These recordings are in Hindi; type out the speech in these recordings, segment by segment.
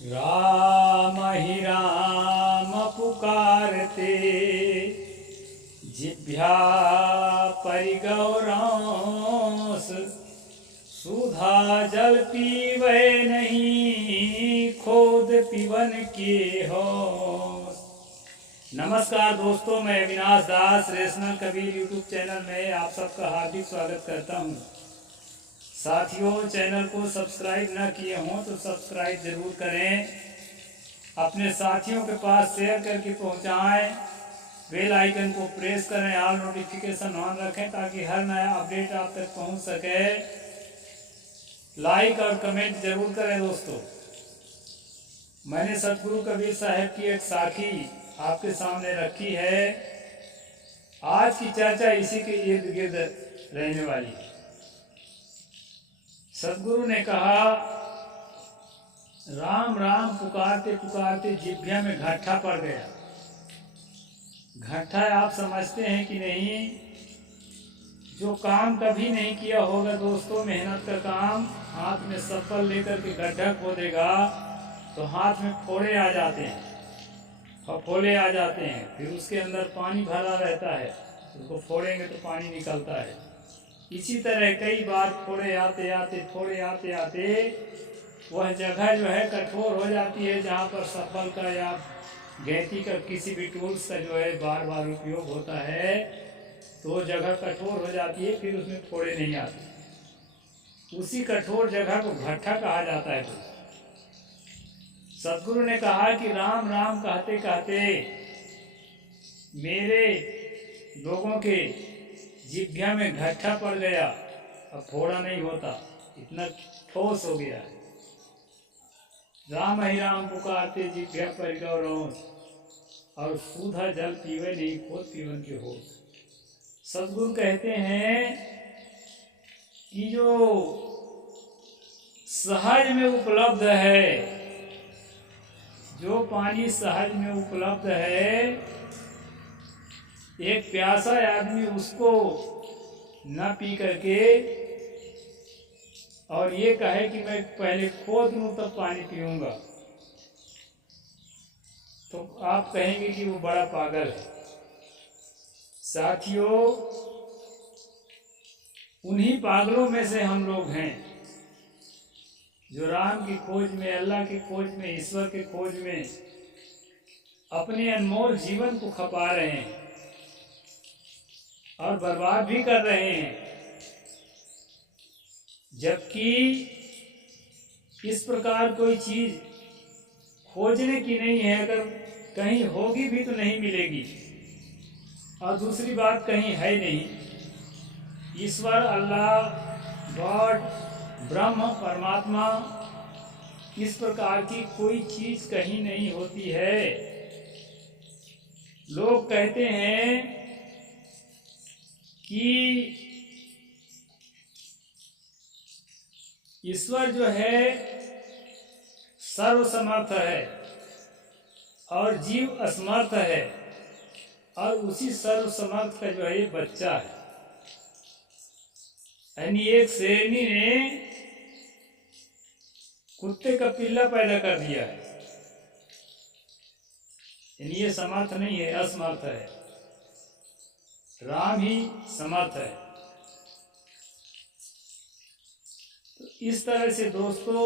राम ही राम पुकारते जिभ्या परिगौरांस सुधा जल पीवे नहीं खोद पीवन के होस। नमस्कार दोस्तों, मैं अविनाश दास रेशनल कबीर यूट्यूब चैनल में आप सबका हार्दिक स्वागत करता हूं। साथियों, चैनल को सब्सक्राइब न किए हों तो सब्सक्राइब जरूर करें, अपने साथियों के पास शेयर करके पहुंचाएं, बेल आइकन को प्रेस करें, ऑल नोटिफिकेशन ऑन रखें ताकि हर नया अपडेट आप तक पहुंच सके। लाइक और कमेंट जरूर करें। दोस्तों, मैंने सतगुरु कबीर साहब की एक साखी आपके सामने रखी है। आज की चर्चा इसी के इर्द गिर्द रहने वाली है। सतगुरु ने कहा, राम राम पुकारते पुकारते जिभ्या में घट्ठा पड़ गया। घट्ठा आप समझते हैं कि नहीं? जो काम कभी नहीं किया होगा दोस्तों, मेहनत का काम, हाथ में सब्बल लेकर के गड्ढा खोदेगा तो हाथ में फोड़े आ जाते हैं, फफोले आ जाते हैं। फिर उसके अंदर पानी भरा रहता है, उसको फोड़ेंगे तो पानी निकलता है। इसी तरह कई बार फोड़े आते आते वह जगह जो है कठोर हो जाती है, जहाँ पर सब्बल का या गैंती का किसी भी टूल्स का जो है बार बार उपयोग होता है, तो वो जगह कठोर हो जाती है, फिर उसमें फोड़े नहीं आते। उसी कठोर जगह को घट्ठा कहा जाता है। सतगुरु ने कहा कि राम राम कहते कहते मेरे लोगों के जिभ्या में घट्ठा पड़ गया, अब फोड़ा नहीं होता, इतना ठोस हो गया है। राम ही राम पुकारते जिभ्या परिगौरांस और सुधा जल पीवे नहीं खोद पीवन के होश। सतगुरु कहते हैं कि जो सहज में उपलब्ध है, जो पानी सहज में उपलब्ध है, एक प्यासा आदमी उसको न पी करके और ये कहे कि मैं पहले खोद लूं तब पानी पीऊंगा, तो आप कहेंगे कि वो बड़ा पागल है। साथियों, उन्हीं पागलों में से हम लोग हैं जो राम की खोज में, अल्लाह की खोज में, ईश्वर की खोज में अपने अनमोल जीवन को खपा रहे हैं और बर्बाद भी कर रहे हैं। जबकि इस प्रकार कोई चीज खोजने की नहीं है, अगर कहीं होगी भी तो नहीं मिलेगी, और दूसरी बात कहीं है नहीं। ईश्वर, अल्लाह, गॉड, ब्रह्म, परमात्मा, इस प्रकार की कोई चीज कहीं नहीं होती है। लोग कहते हैं कि ईश्वर जो है सर्वसमर्थ है और जीव असमर्थ है, और उसी सर्वसमर्थ का जो है ये बच्चा है। यानी एक शेरनी ने कुत्ते का पिल्ला पैदा कर दिया है, यानी ये समर्थ नहीं है, असमर्थ है। राम ही समर्थ है। तो इस तरह से दोस्तों,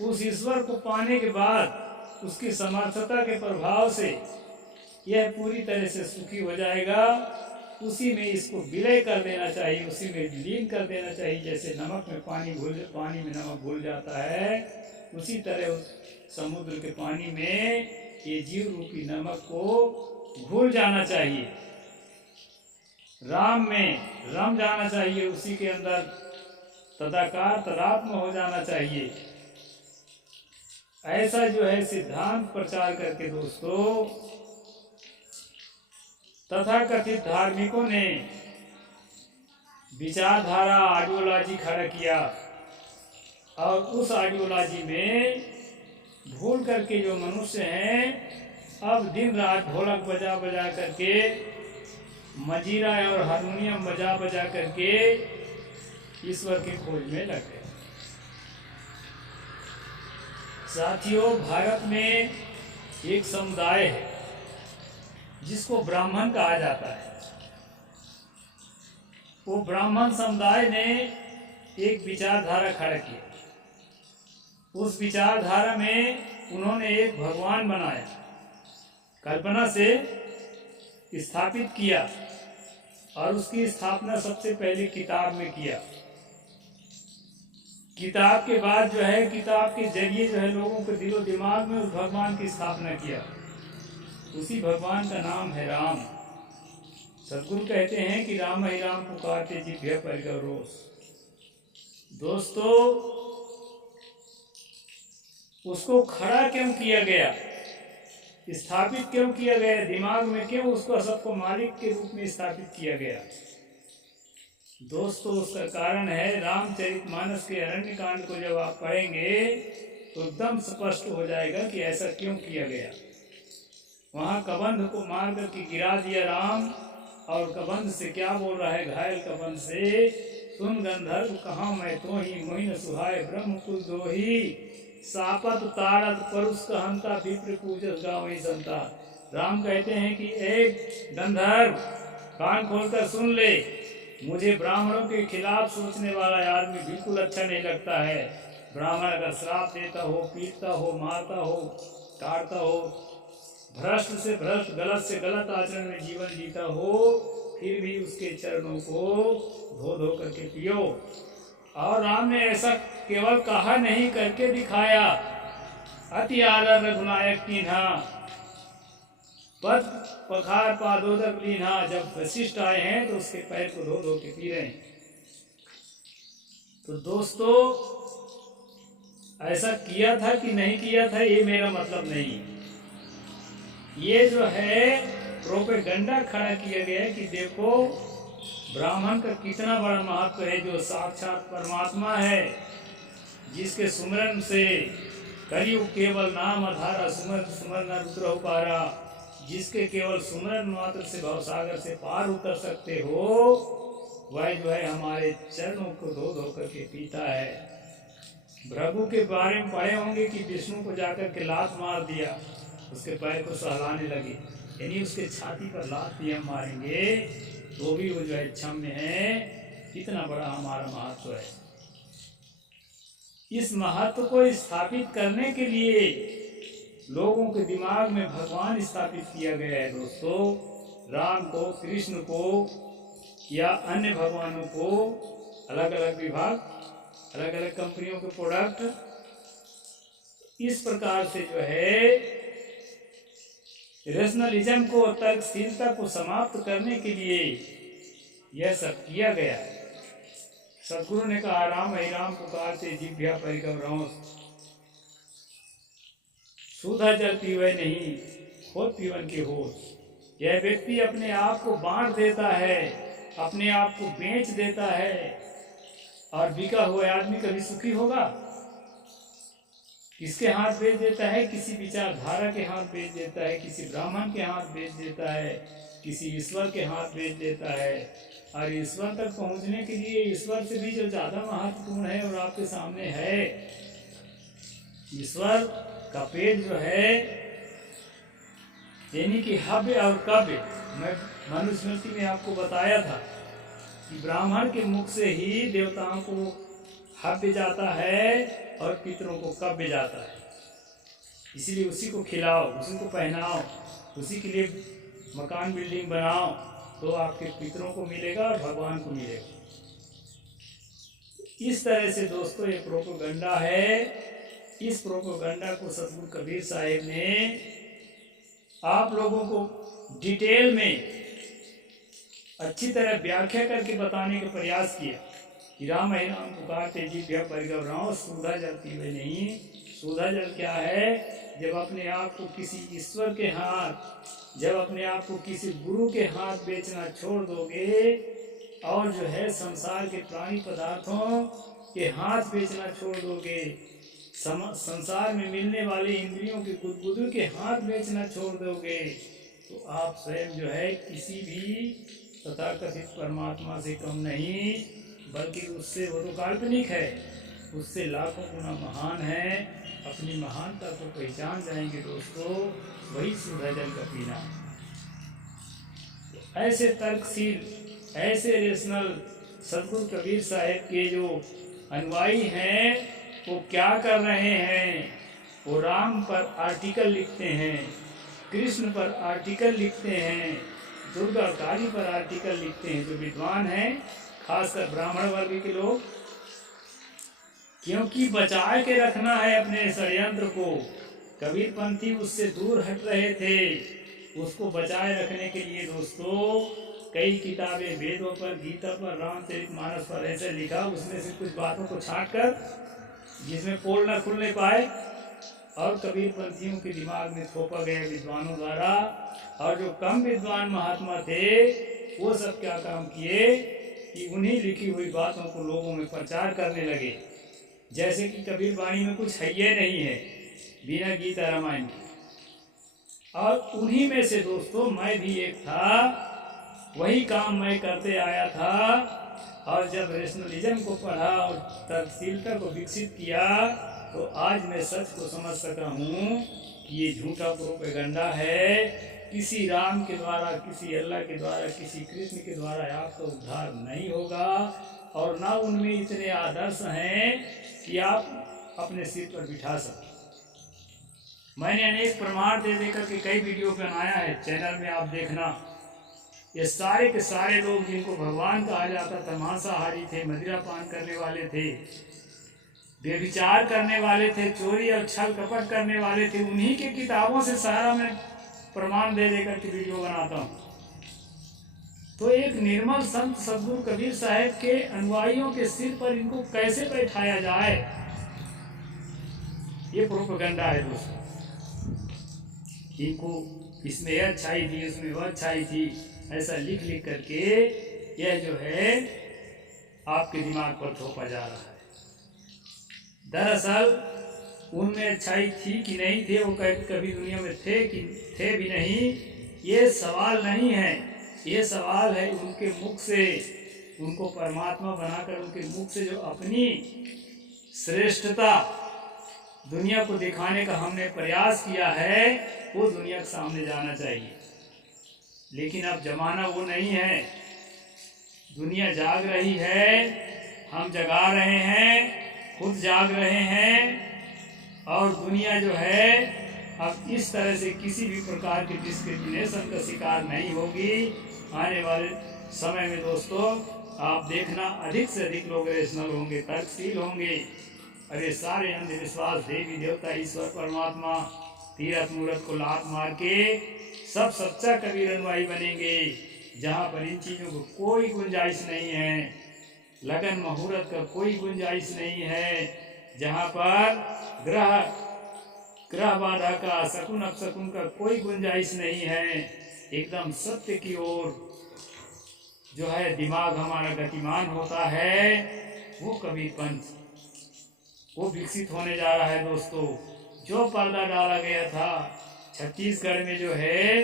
उस ईश्वर को पाने के बाद उसकी समर्थता के प्रभाव से यह पूरी तरह से सुखी हो जाएगा। उसी में इसको विलय कर देना चाहिए, उसी में लीन कर देना चाहिए। जैसे नमक में पानी में नमक घुल जाता है, उसी तरह उस समुद्र के पानी में ये जीव रूपी नमक को घुल जाना चाहिए, राम में रम जाना चाहिए, उसी के अंदर तदाकार तदात्म हो जाना चाहिए। ऐसा जो है सिद्धांत प्रचार करके दोस्तों, तथाकथित धार्मिकों ने विचारधारा, आइडियोलॉजी खड़ा किया, और उस आइडियोलॉजी में भूल करके जो मनुष्य हैं, अब दिन रात ढोलक बजा बजा करके, मजीरा और हारमोनियम बजा बजा करके ईश्वर की खोज में लग गए। साथियों, भारत में एक समुदाय है जिसको ब्राह्मण कहा जाता है। वो ब्राह्मण समुदाय ने एक विचारधारा खड़ा की। उस विचारधारा में उन्होंने एक भगवान बनाया, कल्पना से स्थापित किया, और उसकी स्थापना सबसे पहले किताब में किया। किताब के बाद जो है, किताब के जरिए जो है लोगों के दिलो दिमाग में उस भगवान की स्थापना किया। उसी भगवान का नाम है राम। सदगुरु कहते हैं कि राम ही राम पुकारते जिभ्य परिकर रोष। दोस्तों, उसको खड़ा क्यों किया गया, स्थापित क्यों किया गया, दिमाग में क्यों उसको सबको मालिक के रूप में स्थापित किया गया? दोस्तों, उसका कारण है रामचरितमानस के अरण्य कांड को जब आप पढ़ेंगे तो एकदम स्पष्ट हो जाएगा कि ऐसा क्यों किया गया। वहाँ कबंध को मार करके गिरा दिया राम, और कबंध से क्या बोल रहा है, घायल कबंध से, सुन गंधर्व कहाँ मैं तो ही मोहिन सुहाय ब्रह्म कुल दोही, सापत ताड़त परुष कहंता विप्र पूजस गावई संता। राम कहते हैं कि एक गंधर्व, कान खोलकर सुन ले, मुझे ब्राह्मणों के खिलाफ सोचने वाला आदमी बिल्कुल अच्छा नहीं लगता है। ब्राह्मण अगर श्राप देता हो, पीटता हो, मारता हो, काटता हो, भ्रष्ट से भ्रष्ट, गलत से गलत आचरण में जीवन जीता हो, फिर भी उसके चरणों को धो धो करके पियो। और राम ने ऐसा केवल कहा नहीं, करके दिखाया। अति आदर रघुनायक कीन्हा, पद पखार पादोदक लीन्हा। जब वशिष्ठ आए हैं तो उसके पैर को धो धो के पी रहे हैं। तो दोस्तों, ऐसा किया था कि नहीं किया था ये मेरा मतलब नहीं। ये जो है प्रोपेगेंडा खड़ा किया गया है कि देखो ब्राह्मण का कितना बड़ा महत्व है, जो साक्षात परमात्मा है, जिसके सुमरन से कलयुग केवल नाम आधारा, सुमर सुमर न रुद्र हो पारा, जिसके केवल सुमरन मात्र से भवसागर से पार उतर सकते हो, वह जो है हमारे चरणों को धो धो करके पीता है। भृगु के बारे में पढ़े होंगे कि विष्णु को जाकर के लात मार दिया, उसके पैर को सहलाने लगे, यानी उसके छाती पर लात भी हम मारेंगे तो भी वो जो है क्षम्य है। कितना बड़ा हमारा महत्व है। इस महत्व को स्थापित करने के लिए लोगों के दिमाग में भगवान स्थापित किया गया है। दोस्तों, राम को, कृष्ण को या अन्य भगवानों को, अलग अलग विभाग, अलग अलग कंपनियों के प्रोडक्ट, इस प्रकार से जो है रेशनलिज्म को, तर्कशीलता को समाप्त करने के लिए यह सब किया गया है। सदगुरु ने कहा राम ही राम पुकारते जिभ्या परिकर रोष, सुधा जल पीवे नहीं खोद पीवन के होश। यह व्यक्ति अपने आप को बांट देता है, अपने आप को बेच देता है, और बिका हुआ आदमी कभी सुखी होगा? किसके हाथ बेच देता है? किसी विचारधारा के हाथ बेच देता है, किसी ब्राह्मण के हाथ बेच देता है, किसी ईश्वर के हाथ बेच देता है। और ईश्वर तक पहुंचने के लिए ईश्वर से भी जो ज्यादा महत्वपूर्ण है और आपके सामने है, ईश्वर का पेट जो है, यानी कि हव्य और कव्य। मैं मनुस्मृति में आपको बताया था कि ब्राह्मण के मुख से ही देवताओं को हव्य जाता है और पितरों को कव्य जाता है। इसीलिए उसी को खिलाओ, उसी को पहनाओ, उसी के लिए मकान बिल्डिंग बनाओ, तो आपके पितरों को मिलेगा और भगवान को मिलेगा। इस तरह से दोस्तों ये प्रोपेगेंडा है। इस प्रोपेगेंडा को सदगुरु कबीर साहिब ने आप लोगों को डिटेल में अच्छी तरह व्याख्या करके बताने का प्रयास किया कि राम ही राम पुकारते जिभ्या परिकर रोष, सुधा जल पीवे नहीं। सुधा जल क्या है? जब अपने आप को किसी ईश्वर के हाथ, जब अपने आप को किसी गुरु के हाथ बेचना छोड़ दोगे और जो है संसार के प्राणी पदार्थों के हाथ बेचना छोड़ दोगे, संसार में मिलने वाले इंद्रियों के गुदगुदू के हाथ बेचना छोड़ दोगे, तो आप स्वयं जो है किसी भी तथाकथित परमात्मा से कम नहीं, बल्कि उससे, वो तो काल्पनिक है, उससे लाखों गुना महान है। अपनी महानता को पहचान जाएंगे दोस्तों, वही शुद्ध है जल का पीना। ऐसे तर्कशील, ऐसे रेशनल सदगुरु कबीर साहब के जो अनुयायी हैं वो क्या कर रहे हैं, वो राम पर आर्टिकल लिखते हैं, कृष्ण पर आर्टिकल लिखते हैं, दुर्गा काली पर आर्टिकल लिखते हैं। जो विद्वान हैं, खासकर ब्राह्मण वर्ग के लोग, क्योंकि बचा के रखना है अपने षड्यंत्र को। कबीरपंथी उससे दूर हट रहे थे, उसको बचाए रखने के लिए दोस्तों कई किताबें वेदों पर, गीता पर, रामचरितमानस पर ऐसे लिखा, उसमें से कुछ बातों को छांट कर जिसमें पोल न खुलने पाए और कबीरपंथियों के दिमाग में थोपा गया विद्वानों द्वारा। और जो कम विद्वान महात्मा थे वो सब क्या काम किए कि उन्हीं लिखी हुई बातों को लोगों में प्रचार करने लगे। जैसे कि कबीर वाणी में कुछ है ये नहीं है बिना गीता रामायण के। और उन्हीं में से दोस्तों मैं भी एक था, वही काम मैं करते आया था। और जब रेशनलिज्म को पढ़ा और तर्कशीलता को विकसित किया तो आज मैं सच को समझ सका हूँ कि ये झूठा प्रोपेगेंडा है। किसी राम के द्वारा, किसी अल्लाह के द्वारा, किसी कृष्ण के द्वारा आपका उद्धार नहीं होगा, और ना उनमें इतने आदर्श हैं कि आप अपने सिर पर बिठा सकें। मैंने अनेक प्रमाण दे देकर के कई वीडियो बनाया है, चैनल में आप देखना। ये सारे के सारे लोग जिनको भगवान कहा जाता था मांसाहारी थे, मदिरा पान करने वाले थे, व्यभिचार करने वाले थे, चोरी और छल कपट करने वाले थे। उन्हीं के किताबों से सारा मैं प्रमाण दे देकर के वीडियो बनाता हूँ। तो एक निर्मल संत सदगुरु कबीर साहब के अनुयायियों के सिर पर इनको कैसे बैठाया जाए, ये प्रोपेगेंडा है दोस्तों। इनको इसमें यह अच्छाई थी, उसमें वह अच्छाई थी, ऐसा लिख लिख करके यह जो है आपके दिमाग पर थोपा जा रहा है। दरअसल उनमें अच्छाई थी कि नहीं थे, वो कभी दुनिया में थे कि थे भी नहीं, ये सवाल नहीं है। ये सवाल है उनके मुख से, उनको परमात्मा बनाकर उनके मुख से जो अपनी श्रेष्ठता दुनिया को दिखाने का हमने प्रयास किया है, वो दुनिया के सामने जाना चाहिए। लेकिन अब जमाना वो नहीं है। दुनिया जाग रही है, हम जगा रहे हैं, खुद जाग रहे हैं। और दुनिया जो है अब इस तरह से किसी भी प्रकार के डिस्क्रिमिनेशन का शिकार नहीं होगी। आने वाले समय में दोस्तों आप देखना अधिक से अधिक लोग रेशनल होंगे, तर्कशील होंगे। अरे सारे अंधविश्वास, देवी देवता, ईश्वर परमात्मा, तीरथ मूरत को लात मार के सब सच्चा कबीर अनुयायी बनेंगे, जहाँ पर इन चीज़ों को कोई गुंजाइश नहीं है। लगन मुहूर्त का कोई गुंजाइश नहीं है, जहाँ पर ग्रह बाधा का, शकुन अपशकुन का कोई गुंजाइश नहीं है। एकदम सत्य की ओर जो है दिमाग हमारा गतिमान होता है, वो कबीर पंथ वो विकसित होने जा रहा है दोस्तों। जो पर्दा डाला गया था छत्तीसगढ़ में जो है,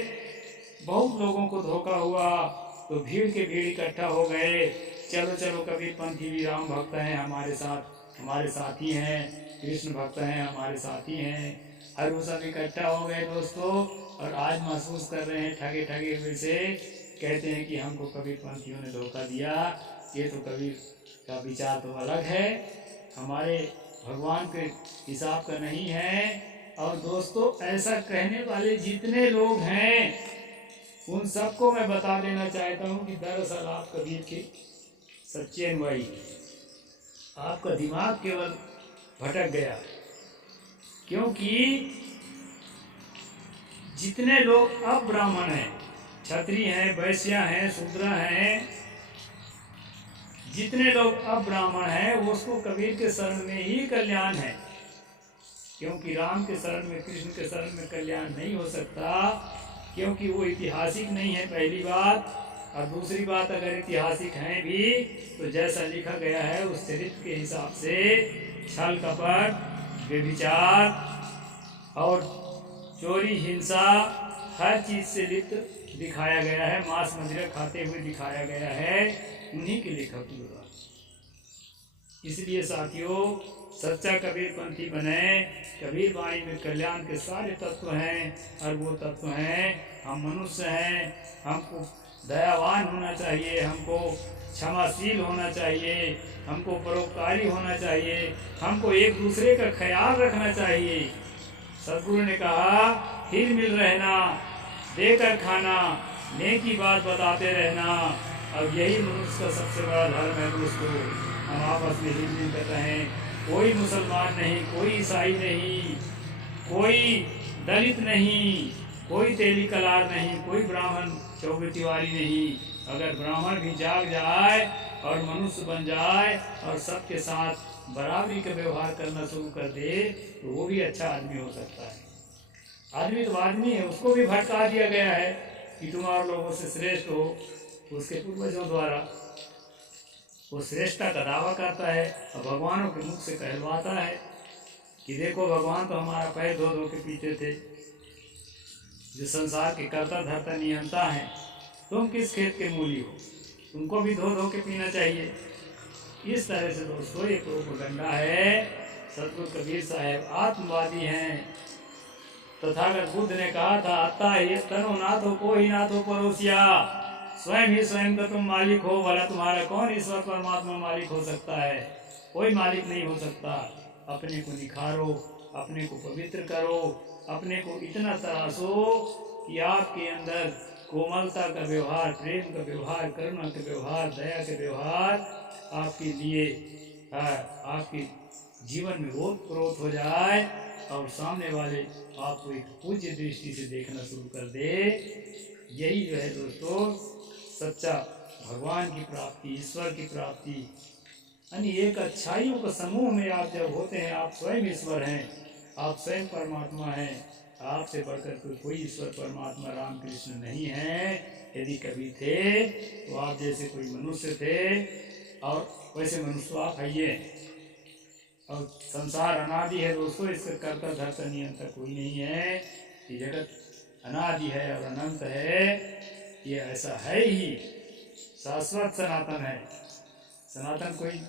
बहुत लोगों को धोखा हुआ, तो भीड़ के भीड़ इकट्ठा हो गए। चलो चलो कबीर पंथी भी राम भक्त हैं, हमारे साथ, हमारे साथी हैं, कृष्ण भक्त हैं, हमारे साथी हैं। और वो सब इकट्ठा हो गए दोस्तों, और आज महसूस कर रहे हैं ठगे ठगे हुए से, कहते हैं कि हमको कबीर पंथियों ने धोखा दिया। ये तो कबीर का विचार तो अलग है, हमारे भगवान के हिसाब का नहीं है। और दोस्तों ऐसा कहने वाले जितने लोग हैं उन सबको मैं बता देना चाहता हूँ कि दरअसल आप कबीर के सच्चे अनुयायी, आपका दिमाग केवल भटक गया। क्योंकि जितने लोग अब ब्राह्मण हैं, क्षत्रिय हैं, वैश्य हैं, शूद्र हैं, जितने लोग अब ब्राह्मण हैं उसको कबीर के शरण में ही कल्याण है। क्योंकि राम के शरण में, कृष्ण के शरण में कल्याण नहीं हो सकता, क्योंकि वो ऐतिहासिक नहीं है, पहली बात। और दूसरी बात, अगर ऐतिहासिक हैं भी तो जैसा लिखा गया है उस चरित्र के हिसाब से छल कपट, व्यभिचार और चोरी, हिंसा, हर चीज़ से लिप्त दिखाया गया है, मांस मदिरा खाते हुए दिखाया गया है उन्हीं के लेखकों द्वारा। इसलिए साथियों सच्चा कबीर पंथी बने। कबीर वाणी में कल्याण के सारे तत्व हैं और वो तत्व हैं, हम मनुष्य हैं, हमको दयावान होना चाहिए, हमको क्षमाशील होना चाहिए, हमको परोपकारी होना चाहिए, हमको एक दूसरे का ख्याल रखना चाहिए। सदगुरु ने कहा हिल मिल रहना, देकर खाना, नेकी बात बताते रहना। अब यही मनुष्य का सबसे बड़ा धर्म है दोस्तों, हम आपस में हिल मिल कर रहें। कोई मुसलमान नहीं, कोई ईसाई नहीं, कोई दलित नहीं, कोई तेली कलार नहीं, कोई ब्राह्मण चौबेतीवारी नहीं। अगर ब्राह्मण भी जाग जाए और मनुष्य बन जाए और सबके साथ बराबरी का व्यवहार करना शुरू कर दे तो वो भी अच्छा आदमी हो सकता है। आदमी तो आदमी है, उसको भी भटका दिया गया है कि तुम और लोगों से श्रेष्ठ हो। उसके पूर्वजों द्वारा वो श्रेष्ठता का दावा करता है और भगवानों के मुख से कहलवाता है कि देखो भगवान तो हमारा पैर धो धो के पीते थे, जो संसार के कर्ता धर्ता नियंता हैं, तुम किस खेत के मूली हो, तुमको भी धो धो के पीना चाहिए। इस तरह से दोस्तों ये प्रोपेगेंडा है। सतगुरु कबीर साहब आत्मवादी हैं। तथागत बुद्ध ने कहा था अत्ता ही तनु नाथो को ही नाथो परोसिया, स्वयं ही स्वयं का तुम मालिक हो, भला तुम्हारा कौन ईश्वर परमात्मा मालिक हो सकता है? कोई मालिक नहीं हो सकता। अपने को निखारो, अपने को पवित्र करो, अपने को इतना तराशो कि आपके अंदर कोमलता का व्यवहार, प्रेम का व्यवहार, करुणा का व्यवहार, दया का व्यवहार आपके लिए आपके जीवन में ओतप्रोत हो जाए और सामने वाले आपको एक पूज्य दृष्टि से देखना शुरू कर दे। यही जो है दोस्तों सच्चा भगवान की प्राप्ति, ईश्वर की प्राप्ति। यानी एक अच्छाइयों का समूह में आप जब होते हैं, आप स्वयं ईश्वर हैं, आप स्वयं परमात्मा हैं। आपसे बढ़कर कोई ईश्वर परमात्मा रामकृष्ण नहीं है। यदि कभी थे तो आप जैसे कोई मनुष्य थे और वैसे मनुष्य आप है। और संसार अनादि है दोस्तों, इसका कर्ता धर्ता नियंता कोई नहीं है। ये जगत अनादि है और अनंत है, ये ऐसा है ही, शाश्वत सनातन है। सनातन कोई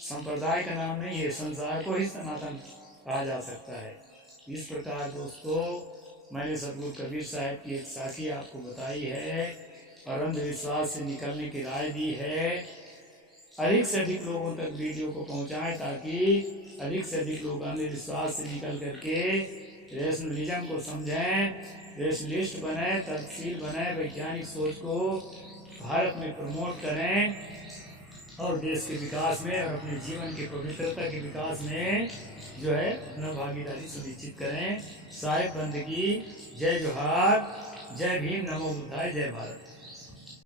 संप्रदाय का नाम नहीं है, संसार को ही सनातन कहा जा सकता है। इस प्रकार दोस्तों मैंने सतगुरु कबीर साहब की एक साखी आपको बताई है और अंधविश्वास से निकलने की राय दी है। अधिक से अधिक लोगों तक वीडियो को पहुंचाएं ताकि अधिक से अधिक लोग अंधविश्वास से निकल करके रेशनलिज्म को समझें, रेशनलिस्ट बने, तर्कशील बने, वैज्ञानिक सोच को भारत में प्रमोट करें और देश के विकास में और अपने जीवन की पवित्रता के विकास में जो है अपना भागीदारी सुनिश्चित करें। साहेब बंदगी। जय जोहार, जय भीम, नमो बुद्धाय, जय भारत।